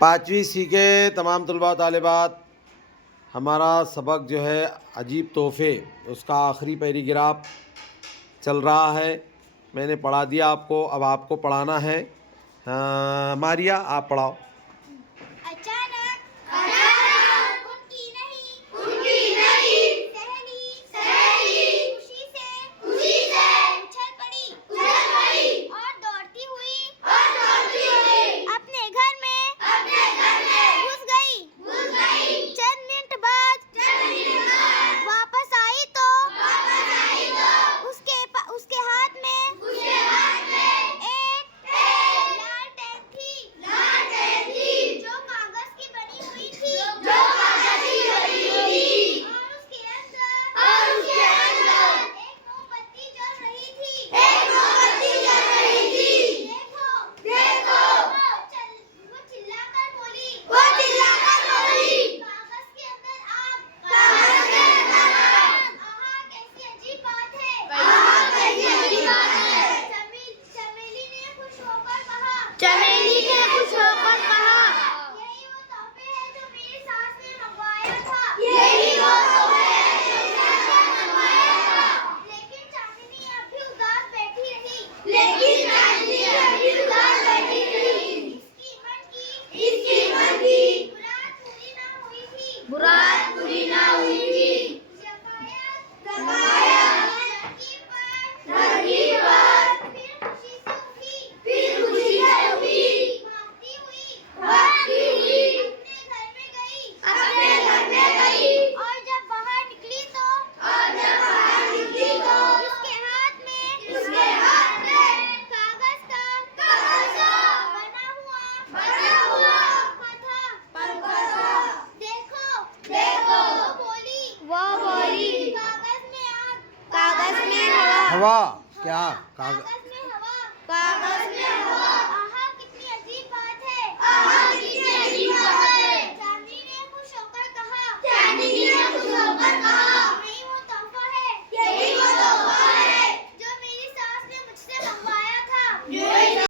पाँचवीं सी के तमाम तलबा तालिबात, हमारा सबक जो है अजीब तोहफ़े, उसका आखिरी पैराग्राफ चल रहा है। मैंने पढ़ा दिया आपको, अब आपको पढ़ाना है। मारिया, आप पढ़ाओ। चमेली ने खुश होकर कहा, यही वो तोहफे है जो मेरी सास ने मंगवाया था। यही वो तोहफे है जो सास ने मंगवाया था। लेकिन चांदनी अब भी उदास बैठी रही। इसकी मन की मुराद पूरी ना हुई थी। तरकीब पर फिर खुशी से उठी। भागती हुई अपने घर में गई। और जब बाहर निकली तो उसके हाथ में कागज का बना हुआ पंखा था। देखो वो बोली कागज में हवा। हवा क्या? कागज में हवा।